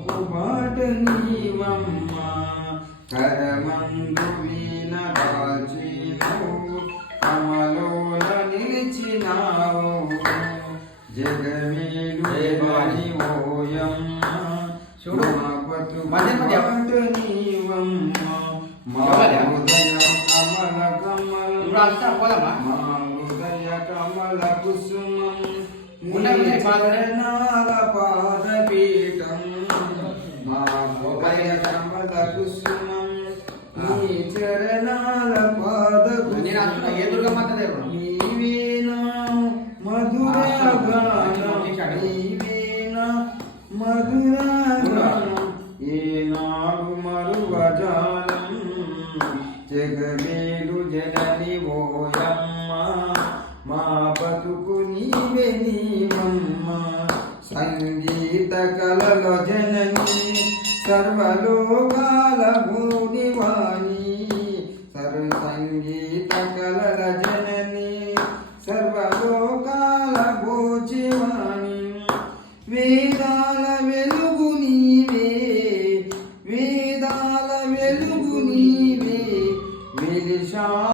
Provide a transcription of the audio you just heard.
పలుకుబాట నీవమ్మ కరమందు వీణ దాల్చినవు కమలోన నిలిచినావు జగమేలు వారి ఓయమ్మ మా పలుకుబాట నీవమ్మ మా హృదయ కమల కమల మా హృదయ కమల కుసుమం చరణాల పాదపీఠం మా హృదయ కమల కుసుమం నీ చరణాల పాదపీఠం నీవేనా మధుర గానం నీవేనా మధుర గానం ఏనాడు మరువజాలం జగమేలు జనని ఓయమ్మ మా బతుకు నీవే నీవమ్మ సంగీత కళల జనని సర్వలోకాల భూనివాణి